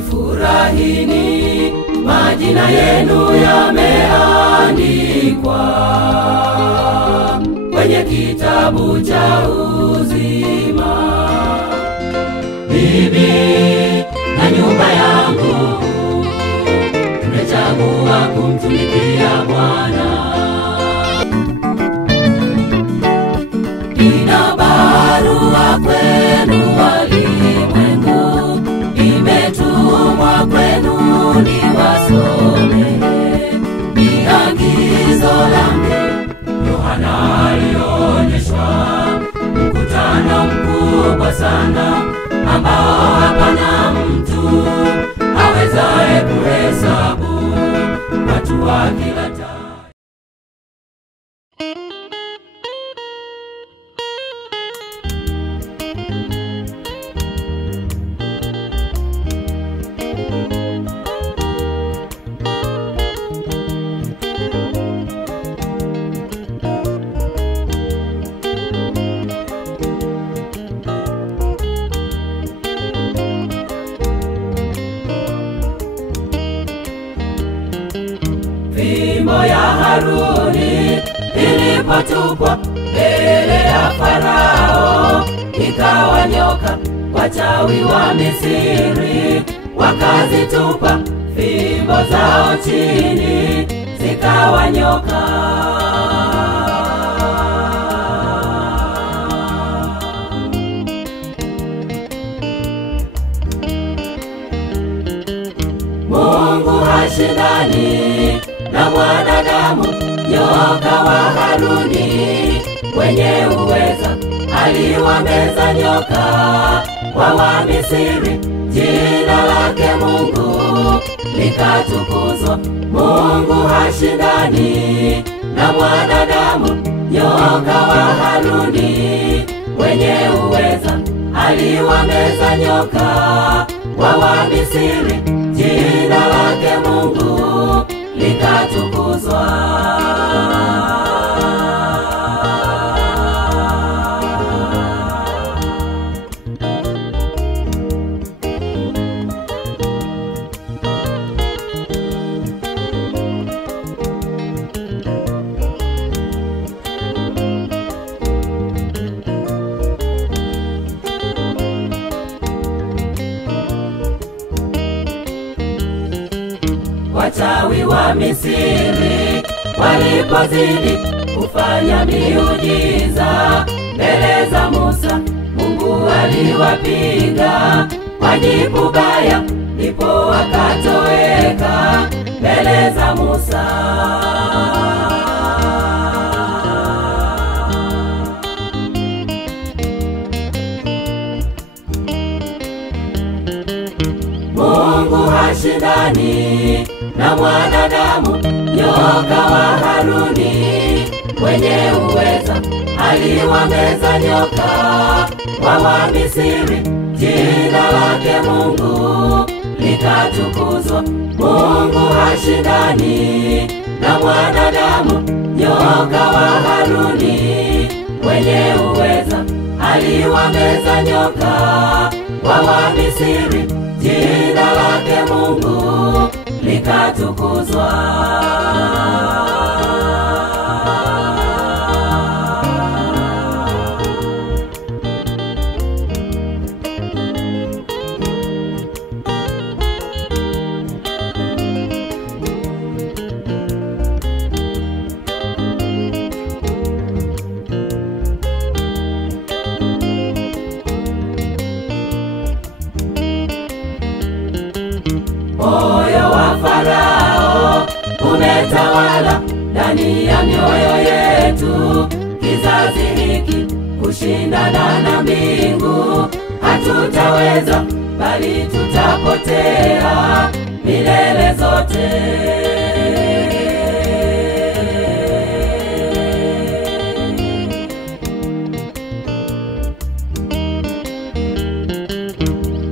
Furahini, majina yenu yameandikwa kwenye kitabu cha uzima. Bibi na nyumba yangu tumechagua kumtumikia Bwana. Nina barua kwenu walimwengu, nimetumwa kwenu niwasome. Ni agizo langu Yohana alionyeshwa, mkutano mkubwa sana ambao hapana mtu awezaye kuhesabu, watu wa kila Fimbo ya Haruni ilipotupwa mbele ya Farao, ikawa nyoka. Wachawi wa Misri wakazitupa fimbo zao chini, zikawa nyoka. Mungu hashindani na mwanadamu. Nyoka wa Haruni mwenye uweza aliwameza nyoka wa Wamisri, jina lake Mungu likatukuzwa. Mungu hashindani na mwanadamu. Nyoka wa Haruni mwenye uweza aliwameza nyoka wa Wamisri, jina lake Mungu likatukuzwa. Wachawi wa Misri walipozidi kufanya miujiza mbele za Musa, Mungu aliwapiga kwa jipu baya, ndipo wakatoweka mbele za Musa. Mungu hashindani na mwanadamu. Nyoka wa Haruni mwenye uweza aliwameza nyoka wa Wamisri, jina lake Mungu likatukuzwa. Mungu hashindani na mwanadamu. Nyoka wa Haruni mwenye uweza aliwameza nyoka wa Wamisri, jina lake Mungu likatukuzwa. Moyo wa Farao umetawala ndani ya mioyo yetu. Kizazi hiki kushindana na mbingu hatutaweza, bali tutapotea milele zote.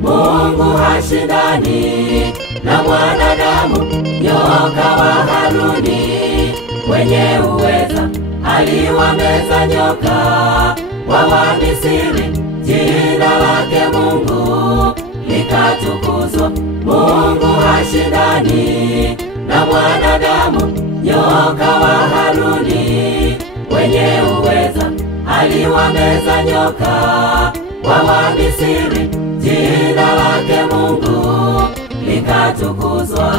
Mungu hashindani na mwanadamu. Nyoka wa Haruni mwenye uweza aliwameza nyoka wa Wamisri, jina lake Mungu likatukuzwa. likatukuzwa. Mungu hashindani na mwanadamu. Nyoka wa Haruni wenye uweza aliwameza nyoka wa Wamisri. Jina lake Mungu likatukuzwa.